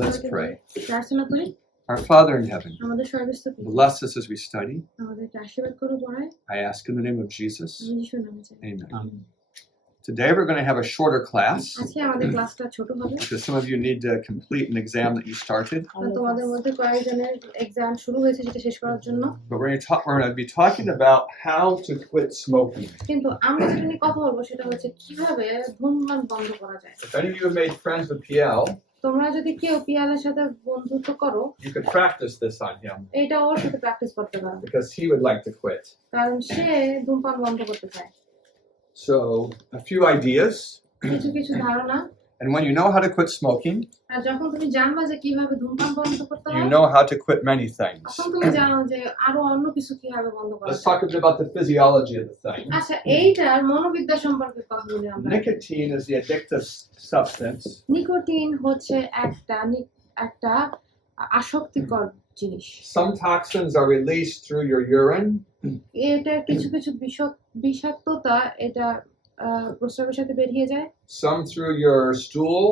Let's pray. প্রার্থনা করি। Our Father in heaven, আমাদের সর্বস্থ পিতা, bless us as we study. আমাদেরকে আশীর্বাদ করো পড়ায়। I ask in the name of Jesus. আমি যিশুর নামে চাই। Amen. Today we're going to have a shorter class আজকে আমাদের ক্লাসটা ছোট হবে। because some of you need to complete an exam that you started. কারণ তোমাদের মধ্যে কয়েকজনের এক্সাম শুরু হয়েছে যেটা শেষ করার জন্য। But we're going to be talking about how to quit smoking. কিন্তু আমরা যেটা নিয়ে কথা বলবো সেটা হচ্ছে কিভাবে ধূমপান বন্ধ করা যায়। If any of you have made friends with PL, তোমরা যদি কেউ পিয়ালের সাথে বন্ধুত্ব করো, you could practice this on him এটা ওর সাথে প্র্যাকটিস করতে পারো, because he would like to quit. কারণ সে ধূমপান বন্ধ করতে চায়। So, a few ideas. কিছু কিছু ধারণা। And when you know how to quit smoking, আর যখন তুমি জানবা যে কিভাবে ধূমপান বন্ধ করতে হয়, you know how to quit many things. তখন তুমি জানো যে আরো অন্য কিছু কিভাবে বন্ধ করা Let's যায়। talk a bit about the physiology of the thing. আচ্ছা, এইটার মনোবিদ্যা সম্পর্কে কথা বলি আমরা। Nicotine is the addictive substance. Nicotine হচ্ছে একটা আসক্তিকর জিনিস। Some toxins are released through your urine. এটা কিছু কিছু বিষাক্ততা এটা প্রস্রাবের সাথে বের হয়ে যায়, Some through your stool.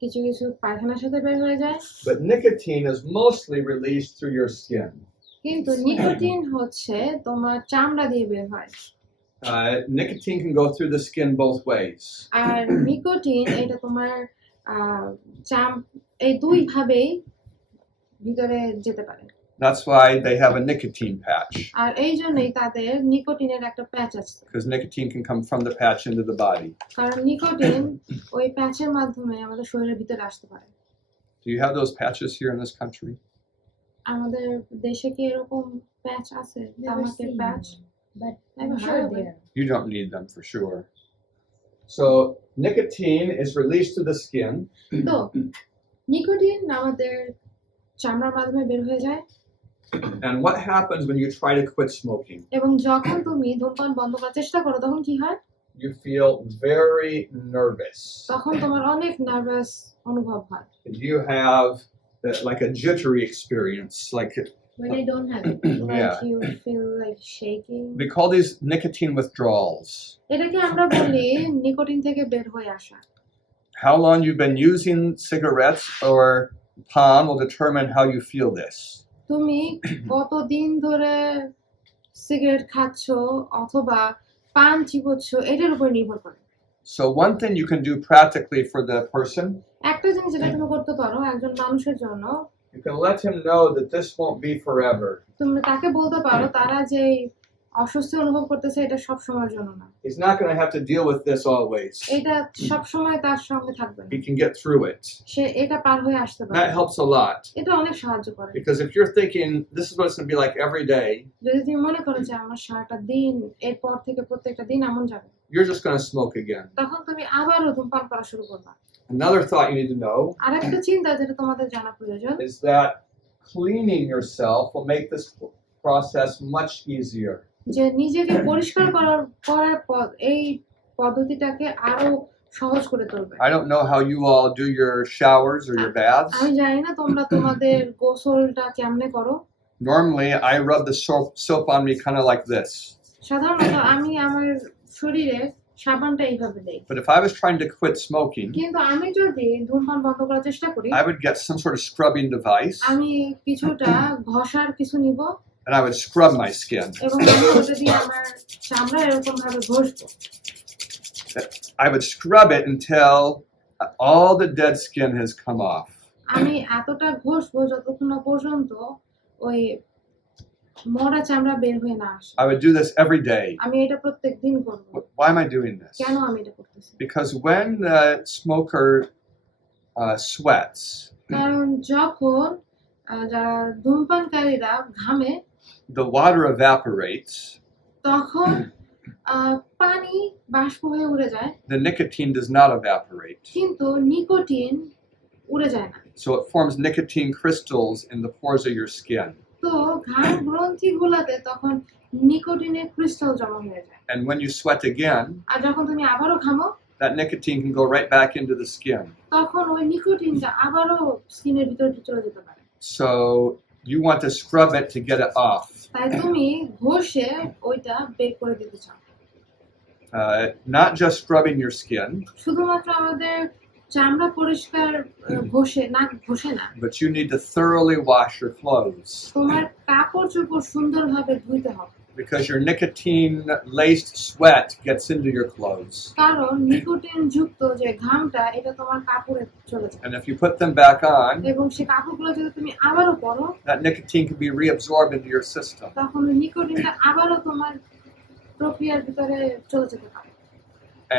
কিছু কিছু পায়খানার সাথে বের হয়ে যায়। But nicotine is mostly released through your skin. কিন্তু নিকোটিন হচ্ছে তোমার চামড়া দিয়ে বের হয়। Nicotine can go through the skin both ways. আর নিকোটিন এটা তোমার এই দুই ভাবেই ভিতরে যেতে পারে। That's why they have a nicotine patch, আর এই জন্যই তাদের নিকোটিনের একটা প্যাচ আছে, because nicotine can come from the patch into the body. কারণ নিকোটিন ওই প্যাচের মাধ্যমে আমাদের শরীরের ভিতরে আসতে পারে। Do you have those patches here in this country? আমাদের দেশে কি এরকম প্যাচ আছে, তামাকের প্যাচ? But I'm I'm sure sure there. You don't need them for sure. So nicotine is released through the skin. তো নিকোটিন আমাদের চামড়ার মাধ্যমে বের হয়ে যায়। And what happens when you try to quit smoking? এবং যখন তুমি ধূমপান বন্ধ করার চেষ্টা করো তখন কি হয়? You feel very nervous. তখন তোমার অনেক নার্ভাস অনুভব হয়। You have like a jittery experience, like When I don't have it. Like you feel like shaking. we call these nicotine withdrawals. এটাকে আমরা বলি নিকোটিন থেকে বের হয়ে আসা। How long you've been using cigarettes or pan will determine how you feel this. তুমি কতদিন ধরে সিগারেট খাচ্ছো অথবা পান চিবোচ্ছ এটার উপর নির্ভর করে। So one thing you can do practically for the person, একটা জিনিস যেটা তুমি করতে পারো একজন মানুষের জন্য, you can let him know that this won't be forever. তুমি তাকে বলতে পারো তারা যে অস্বস্তি অনুভব করতেছে এটা সব সময়ের জন্য না। He's not going to have to deal with this always. এটা সব সময় তার সঙ্গে থাকবে না। He can get through it. সে এটা পার হয়ে আসতে পারে। That helps a lot. এটা অনেক সাহায্য করে। Because if you're thinking, this is what it's going to be like every day, যদি তুমি মনে করো যে আমার সারাটা দিন এরপর থেকে প্রত্যেকটা দিন এমন যাবে, you're just going to smoke again. তখন তুমি আবারও ধূমপান করা শুরু করবা। Another thought you need to know আরেকটা চিন্তা যেটা তোমাদের জানা প্রয়োজন, is that cleaning yourself will make this process much easier. যে নিজেকে পরিষ্কার করার এই পদ্ধতিটাকে আরো সহজ করে তুলবে। I don't know how you all do your showers or your baths. আমি জানি না তোমরা তোমাদের গোসলটা কেমনে করো। Normally, I rub the soap on me kind of like this. সাধারণত আমি আমার শরীরে সাবানটা এইভাবে দেই। But if I was trying to quit smoking, কিন্তু আমি যদি ধূমপান বন্ধ করার চেষ্টা করি, I would get some sort of scrubbing device আমি কিছুটা ঘষার কিছু নিব and I would scrub my skin. এবং আমি ওটা দিয়ে আমার চামড়া এরকম ভাবে ঘষবো। I would scrub it until all the dead skin has come off. আমি এতটা ঘষবো যতক্ষণ না পর্যন্ত ওই মরা চামড়া বের হয়ে না আসে। I would do this every day. আমি এটা প্রত্যেকদিন করব। Why am I doing this? কেন আমি এটা করতেছি? Because when the smoker sweats, কারণ যখন যারা ধূমপানকারীরা ঘামে, the water evaporates, তখন পানি বাষ্প হয়ে উড়ে যায়, the nicotine does not evaporate. কিন্তু নিকোটিন উড়ে যায় না। So it forms nicotine crystals in the pores of your skin. তো ঘাম গ্রন্থিগুলোতে তখন নিকোটিনের ক্রিস্টাল জমা হয়ে যায়। And when you sweat again, আর যখন তুমি আবারও ঘামো, that nicotine can go right back into the skin. তখন ওই নিকোটিনটা আবারও স্কিনের ভিতরে চলে যেতে পারে। So you want to scrub it to get it off. তাই তুমি ঘষে ওইটা বের করে দিতে চাও। Not just scrubbing your skin, শুধুমাত্র আমাদের চামড়া পরিষ্কার ঘষে না, but you need to thoroughly wash your clothes তোমার কাপড় চোপড় সুন্দরভাবে ধুইতে হবে, because your nicotine laced sweat gets into your clothes. কারণ নিকোটিন যুক্ত যে ঘামটা এটা তোমার কাপড়ে চলে যায়, And if you put them back on, এবং সেই কাপড়গুলো যদি তুমি আবারও পরো that nicotine can be reabsorbed into your system. তখন ওই নিকোটিনটা আবারও তোমার প্রক্রিয়ার ভিতরে চলে যেতে পারে।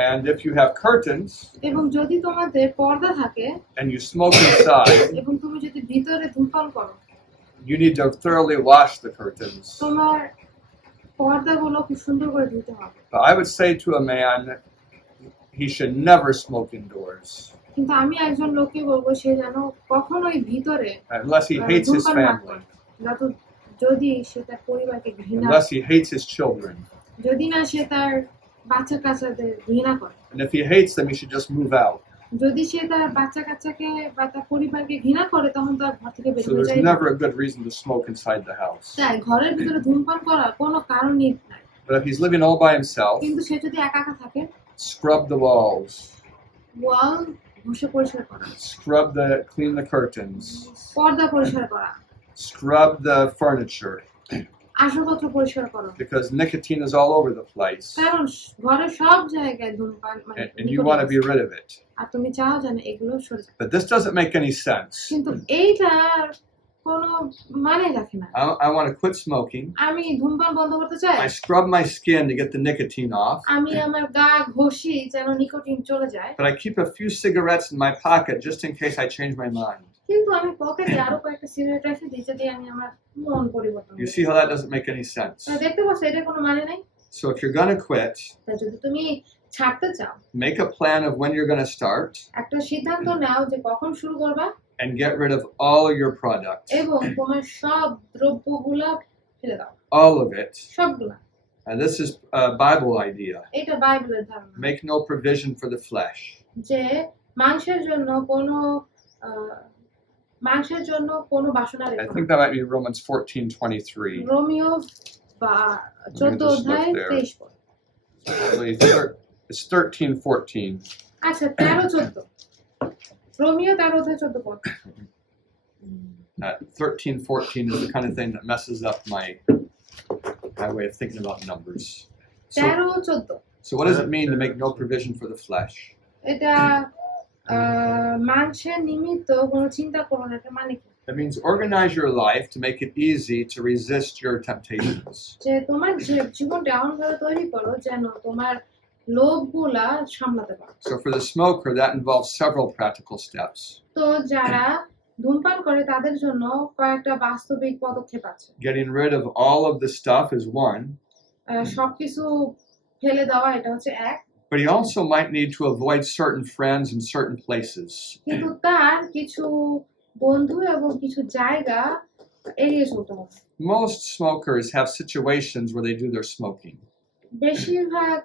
And if you have curtains এবং যদি তোমাদের পর্দা থাকে and you smoke inside, এবং তুমি যদি ভিতরে ধূমপান করো, you need to thoroughly wash the curtains. তোমার পর্দাগুলো খুব সুন্দর করে ধুতে হবে। But I would say to a man, he should never smoke indoors কিন্তু আমি একজন লোককে বলবো সে যেন কখনোই ভিতরে unless he hates his ধূমপান না করে, family, যদি সে তার পরিবারকে ঘৃণা, unless he hates his children. যদি না সে তার বাচ্চা কাচ্চাদের ঘৃণা করে, And if he hates them, he should just move out. যদি সে তার বাচ্চা কাচ্চাকে বা তার পরিবারকে ঘৃণা করে তখন তার ঘর থেকে বের So হয়ে there's যায়। never a good reason to smoke inside the house. তাই ঘরের ভিতরে ধূমপান করার কোনো কারণই নাই। But if he's living all by himself, কিন্তু সে যদি একা একা থাকে, scrub the walls, ওয়াল ঘষে পরিষ্কার করা, clean the curtains, পর্দা পরিষ্কার করা, scrub the furniture, আসবাবপত্র পরিষ্কার করা, because nicotine is all over the place, কারণ ঘরের সব জায়গায় ধূমপান and you want to be rid of it. আর তুমি চাও যেন এগুলো সরে যায়। But this doesn't make any sense. কিন্তু এইটার কোনো মানে রাখে না। I want to quit smoking. আমি ধূমপান বন্ধ করতে চাই, I scrub my skin to get the nicotine off, আমি আমার গা ঘষি যেন নিকোটিন চলে যায়, but I keep a few cigarettes in my pocket just in case I change my mind. কিন্তু আমি পকেটে আরো কয়েকটা সিগারেট রেখে দিই যদি আমি আমার মন পরিবর্তন You করি। see how that doesn't make any sense? তাই দেখতে পাচ্ছ এটা কোনো মানে নাই। So if you're going to quit, তাই যদি তুমি ছাড়তে চাও, make a plan of when you're going to start একটা সিদ্ধান্ত নাও যে কখন শুরু করবা and get rid of all your products, এবং তোমার সব দ্রব্যগুলা ফেলে দাও, all of it. সবগুলা। And this is a Bible idea. এটা বাইবেলের ধারণা Make no provision for the flesh. যে মাংসের জন্য বাসনা I রেখো না। think that might be Romans 14:23. Romeo বা 14 just look অধ্যায় there. 23 পদ। It's 13:14. আচ্ছা 13-14 রোমিও 13-14 পদ। 13:14 is the kind of thing that messes up my way of thinking about numbers. So 13-14 what does it mean to make no provision for the flesh? এটা মাংসের নিমিত্ত কোনো চিন্তা করো না, এটা মানে কি? That means organize your life to make it easy to resist your temptations. যে তোমার জীবনটা এমনভাবে তৈরি করো যেন তোমার লোভগুলা সামলাতে পারো। So for the smoker, that involves several practical steps. তো যারা ধূমপান করে তাদের জন্য কয়েকটা বাস্তবিক পদক্ষেপ আছে। Getting rid of all of the stuff is one, সবকিছু ফেলে দেওয়া এটা হচ্ছে এক, but he also might need to avoid certain friends and certain places. কিন্তু তার কিছু বন্ধু এবং কিছু জায়গা এড়িয়ে চলতে হবে। Most smokers have situations where they do their smoking. বেশিরভাগ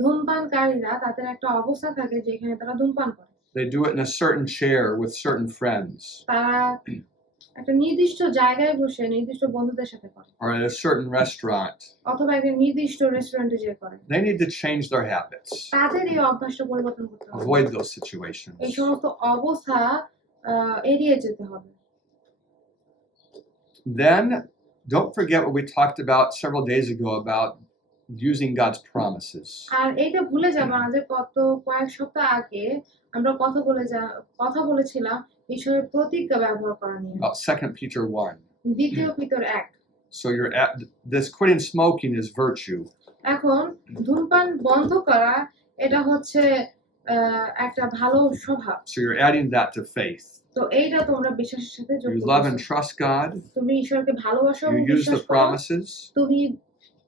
ধূমপানকারীরা তাদের একটা অবস্থা থাকে যেখানে তারা ধূমপান করে। They do it in a certain chair with certain friends, তারা একটা নির্দিষ্ট জায়গায় বসে নির্দিষ্ট বন্ধুদের সাথে করে, or at a certain restaurant. অথবা একটা নির্দিষ্ট রেস্টুরেন্টে যেয়ে করে। They need to change their habits. তাদের এই অভ্যাসটা পরিবর্তন করতে হবে, Avoid those situations. এই সমস্ত অবস্থা এড়িয়ে যেতে হবে। Then, don't forget what we talked about several days ago about using God's promises. আর এইটা ভুলে যাবো না যে কয়েক সপ্তাহ আগে আমরা কথা বলেছিলাম ঈশ্বরের প্রতিজ্ঞা ব্যবহার করা নিয়ে, About 2 Peter 1. 2 Peter 1। So this quitting smoking is virtue. এখন ধূমপান বন্ধ করা এটা হচ্ছে একটা ভালো স্বভাব। So you're adding that to faith. তো এইটা তোমরা বিশ্বাসের সাথে যোগ You love and trust God. তুমি ঈশ্বরকে ভালোবাসো এবং You use বিশ্বাস the করো, promises. তুমি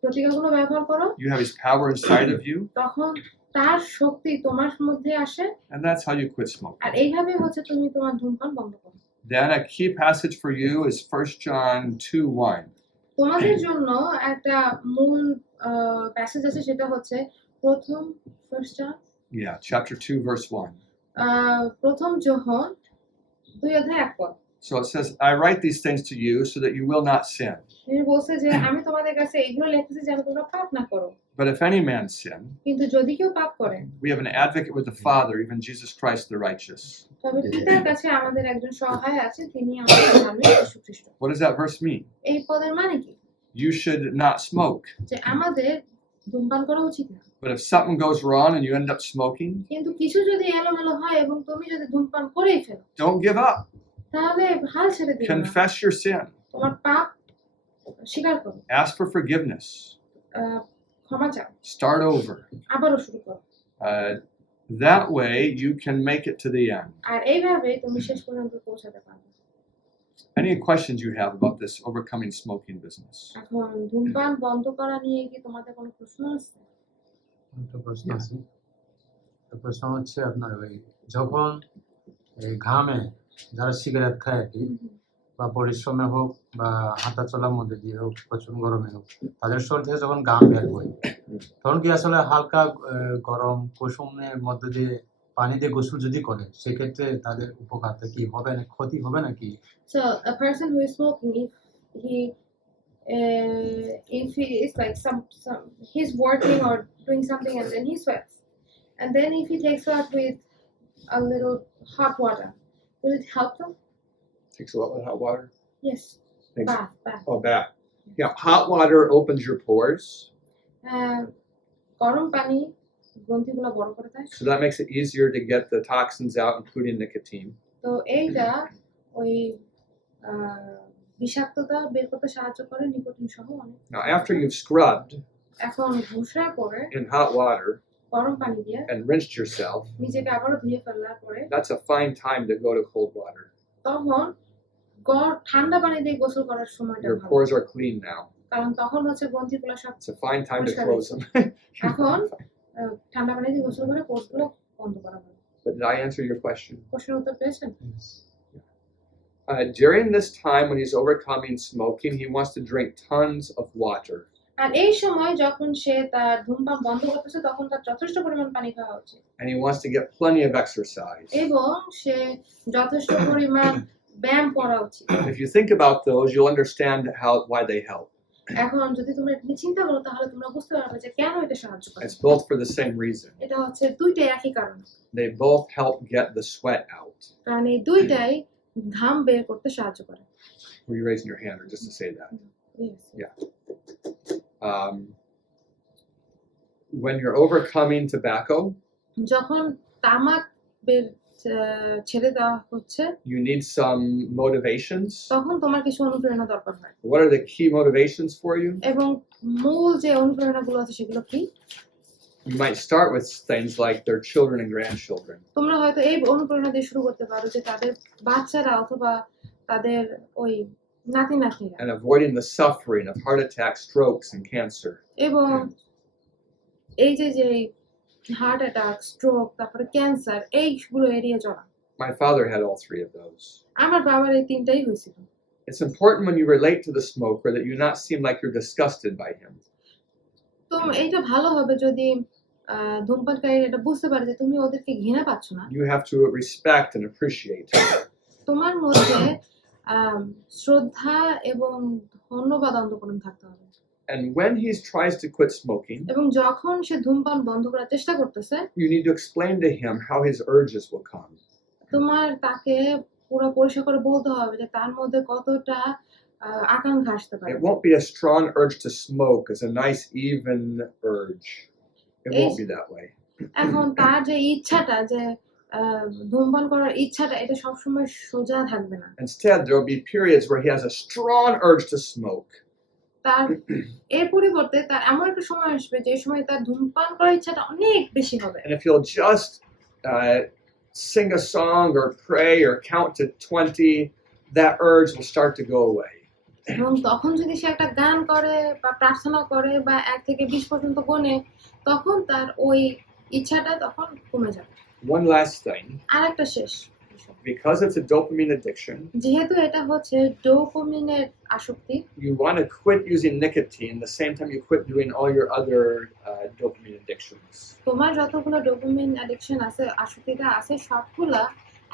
প্রতিজ্ঞাগুলো ব্যবহার করো, You have His power inside of you. তখন তার শক্তি তোমার মধ্যে আসে, And that's how you quit smoking. আর এইভাবে হচ্ছে তুমি তোমার ধূমপান বন্ধ করো। Then a key passage for you is 1 John 2:1. তোমাদের জন্য একটা মূল প্যাসেজ আছে, সেটা হচ্ছে প্রথম Yeah, chapter 2, verse 1. প্রথম যোহন 2 অধ্যায় 1 পদ। So it says, I write these things to you so that you will not sin. তিনি বলছে যে আমি তোমাদের কাছে এগুলো লিখতেছি যেন তোমরা পাপ না করো, But if any man sin, কিন্তু যদি কেউ পাপ করে we have an advocate with the Father, even Jesus Christ the righteous. তবে পিতার কাছে আমাদের একজন সহায় আছে, তিনি আমাদের ধার্মিক যীশু খ্রিস্ট। What does that verse mean? এই পদের মানে কি? You should not smoke. যে আমাদের ধূমপান করা উচিত না, But if something goes wrong and you end up smoking, কিন্তু কিছু যদি এলোমেলো হয় এবং তুমি যদি ধূমপান করেই ফেলো, don't give up. তাহলে হাল ছেড়ে দিও না, Confess your sin. তোমার পাপ স্বীকার করো, Ask for forgiveness. ক্ষমা চাও, Start over. আবারও শুরু করো। That way you can make it to the end. আর এইভাবে তুমি শেষ পর্যন্ত পৌঁছাতে পারবে। Any questions you have about this overcoming smoking business? এখন ধূমপান বন্ধ করা নিয়ে কি তোমাদের কোনো প্রশ্ন আছে? একটা প্রশ্ন আছে। তো প্রশ্ন হচ্ছে আপনার ওই যখন এই ঘামে যারা সিগারেট খায় আর কি, বা পরিশ্রমে হোক বা হাঁটা চলার মধ্যে দিয়ে হোক, প্রচন্ড গরমে হোক, তাদের শরীর থেকে যখন ঘাম বের হয় তখন কি আসলে হালকা গরম কুসুমের মধ্যে দিয়ে পানি দিয়ে গোসল যদি করে সেক্ষেত্রে তাদের উপকারটা কি হবে, না ক্ষতি হবে নাকি? So a person who is smoking, if he is like he's working or doing something and then he sweats, and then if he takes bath with a little hot water, will it help them? Takes a lot with hot water. Yes. Thanks. Bath. Oh, bath. Yeah, hot water opens your pores, গরম পানি গ্রন্থিগুলো বড় করে দেয়, so that makes it easier to get the toxins out, including nicotine. তো এইটা ওই বিষাক্ততা বের করতে সাহায্য করে, নিকোটিন সহ অনেক। Now, after you've scrubbed এখন ঘুষড়ার পরে in hot water গরম পানি দিয়ে and rinsed yourself, নিজেকে আবারও ধুয়ে ফেলার পরে that's a fine time to go to cold water. তখন ঠান্ডা পানি দিয়ে গোসল করার সময়টা Your ভালো, pores are clean now. কারণ তখন হচ্ছে গ্রন্থিগুলো সব। It's a fine time to পরিষ্কার close them. এখন ঠান্ডা পানি দিয়ে গোসল করে কোষগুলো বন্ধ করা ভালো। But did I answer your question? প্রশ্নের উত্তর পেয়েছেন? During this time when he's overcoming smoking, he wants to drink tons of water. আর এই সময় যখন সে তার ধূমপান বন্ধ করতেছে তখন তার যথেষ্ট পরিমাণ পানি খাওয়া উচিত, And he wants to get plenty of exercise. এবং সে যথেষ্ট পরিমাণ ব্যায়াম করা উচিত। If you think about those, you'll understand why they help. এখন যদি তোমরা এটা নিয়ে চিন্তা করো তাহলে তোমরা বুঝতে পারবে যে কেন এটা সাহায্য করে। It's both for the same reason. এটা হচ্ছে দুইটাই একই কারণ, They both help get the sweat out. কারণ এই দুইটাই ঘাম বের করতে সাহায্য করে। Were you raising your hand or just to say that? Yes. Yeah. When you're overcoming tobacco, যখন তামাক বের ছেড়ে দেওয়া হচ্ছে you need some motivations. তখন তোমার কিছু অনুপ্রেরণা দরকার হয়, What are the key motivations for you? এবং মূল যে অনুপ্রেরণাগুলো আছে সেগুলো কি? You might start with things like their children and grandchildren. তোমরা হয়তো এই অনুপ্রেরণা দিয়ে শুরু করতে পারো যে তাদের বাচ্চারা অথবা তাদের ওই নাতি নাতনিরা, And avoiding the suffering of heart attacks, strokes, and cancer. এবং এই যে হার্ট অ্যাটাক, স্ট্রোক, তারপরে ক্যান্সার, এইগুলো এড়িয়ে চলা। My father had all three of those. আমার বাবার এই তিনটাই হয়েছিল। It's important when you relate to the smoker that you not seem like you're disgusted by him. তো এইটা ভালো হবে যদি ধূমপানকারী এটা বুঝতে পারে যে তুমি ওদেরকে ঘৃণা পাচ্ছ না, You have to respect and appreciate him. তোমার মধ্যে শ্রদ্ধা এবং ধন্যবাদ অন্তঃকরণ থাকতে হবে। And when he tries to quit smoking, এবং যখন সে ধূমপান বন্ধ করার চেষ্টা করতেছে you need to explain to him how his urges will come. তোমার তাকে পুরো পরিষ্কার করে বলতে হবে যে তার মধ্যে কতটা আকাঙ্ক্ষা আসতে পারে। It won't be a strong urge to smoke as a nice even urge. It won't be that way. এখন তার যে ইচ্ছাটা, যে ধূমপান করার ইচ্ছাটা, এটা সবসময় সোজা থাকবে না। Instead, there will be periods where he has a strong urge to smoke. তার এর পরিবর্তে তার এমন একটা সময় আসবে যে সময় তার ধূমপান করার ইচ্ছাটা অনেক বেশি হবে। And if he'll just sing a song or pray or count to 20, that urge will start to go away. এবং তখন যদি সে একটা গান করে বা প্রার্থনা করে বা 1 থেকে 20 পর্যন্ত গোনে, তখন তার ওই ইচ্ছাটা তখন কমে যাবে। One last thing. আরেকটা শেষ বিষয়, Because it's a dopamine addiction, যেহেতু এটা হচ্ছে ডোপামিনের আসক্তি, you want to quit using nicotine the same time you quit doing all your other dopamine addictions. তোমার যতগুলো ডোপামিন অ্যাডিকশন আছে, আসক্তিটা আছে, সবগুলা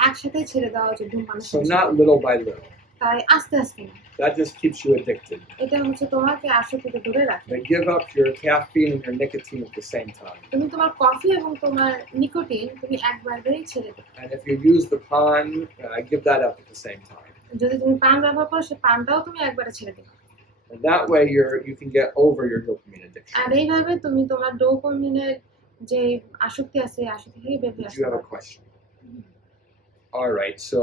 একসাথেই ছেড়ে দেওয়া উচিত ধূমপানের So সাথে। not little by little. তাই আস্তে আস্তে না। That just keeps you addicted. এটা হচ্ছে তোমাকে আসক্তিতে ধরে রাখে। But give up your caffeine and your nicotine at the same time. তুমি তোমার কফি এবং তোমার নিকোটিন তুমি একবারেই ছেড়ে দেবে। And if you use the pan, give that up at the same time. যদি তুমি পান ব্যবহার করো সে পানটাও তুমি একবারে ছেড়ে দেবে। And that way you can get over your dopamine addiction. আর এইভাবে তুমি তোমার ডোপামিনের যে আসক্তি আছে এই আসক্তি থেকে বের হয়ে Did আসতে you have a পারবে। question? All right, so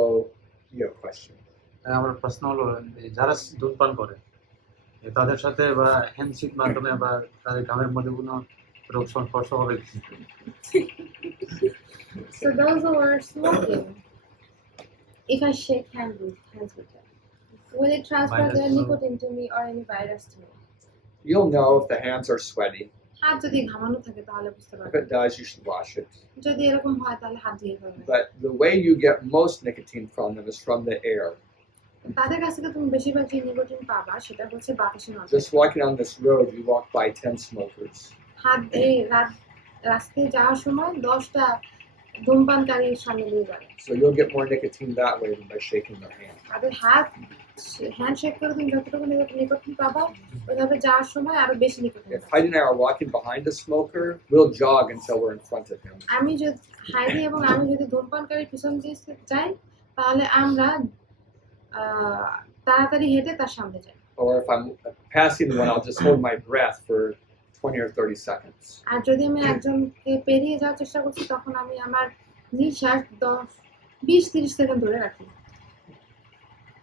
you have a question. আমার প্রশ্ন হলো যে যারা ধূমপান করে তাদের সাথে বা হ্যান্ডশেক মাধ্যমে বা তাদের ঘামের মধ্যে কোনো রোগ সংস্পর্শ হবে কি? So those who are smoking, if I shake hands with them, will it transfer Virus their to- nicotine to me or any virus to me? You'll know if the hands are sweaty. হাত যদি ঘামানো থাকে তাহলে বুঝতে If পারবে। it does, you should wash it. যদি এরকম হয় তাহলে হাত ধুয়ে ফেলবে। But the way you get most nicotine from them is from the air. তাদের কাছ থেকে তুমি বেশিরভাগ যে নিকোটিন পাবা সেটা হচ্ছে বাতাসের মাধ্যমে। Just walking on this road, you walk by 10 smokers. এই রাস্তায় যাওয়ার সময় 10টা ধূমপানকারীর সামনে দিয়ে যাবে। So you'll get more nicotine that way than by shaking their hand. তাদের হ্যান্ডশেক করে তুমি যতটুকু নিকোটিন পাবা ওইভাবে যাওয়ার সময় আরো বেশি নিকোটিন If পাবা। Heidi and I are walking behind a smoker, we'll jog until we're in front of him. আমি যদি হাইদি এবং আমি যদি ধূমপানকারীর পিছন দিয়ে যাই তাহলে আমরা তাড়াতাড়ি হেঁটে তার সামনে যাই। Or if I'm passing one, I'll just hold my breath for 20 or 30 seconds. আর যদি আমি একজনকে পেরিয়ে যাওয়ার চেষ্টা করছি তখন আমি আমার নিঃশ্বাস 20-30 সেকেন্ড ধরে রাখি।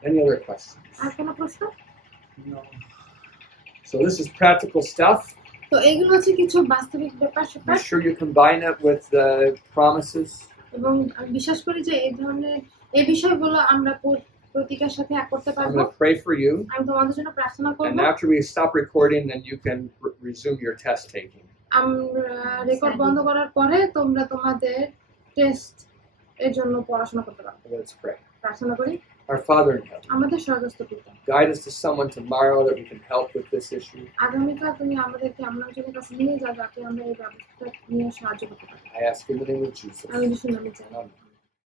Any other questions? আর কোনো প্রশ্ন? No. So this is practical stuff. তো এগুলো হচ্ছে কিছু বাস্তবিক ব্যাপার স্যাপার Make sure you combine it with the promises. এবং আমি বিশ্বাস করি যে এই ধরনের এই বিষয়গুলো আমরা প্রতিকার সাথে এক করতে I'm পারবো। going to pray for you. আমি তোমাদের জন্য প্রার্থনা করব। And after we stop recording, then you can resume your test taking. আমরা রেকর্ড বন্ধ করার পরে তোমরা তোমাদের টেস্ট এর জন্য পড়াশোনা করতে পারবে। Let's pray. প্রার্থনা করি। Our Father in heaven, আমাদের স্বর্গস্থ পিতা, guide us to someone tomorrow that we can help with this issue. আগামীকাল তুমি আমাদেরকে এমন একজনের কাছে নিয়ে যাও যাতে আমরা এই ব্যবস্থা নিয়ে সাহায্য করতে পারি। I ask in the name of Jesus. আমি যিশুর নামে চাই। Amen.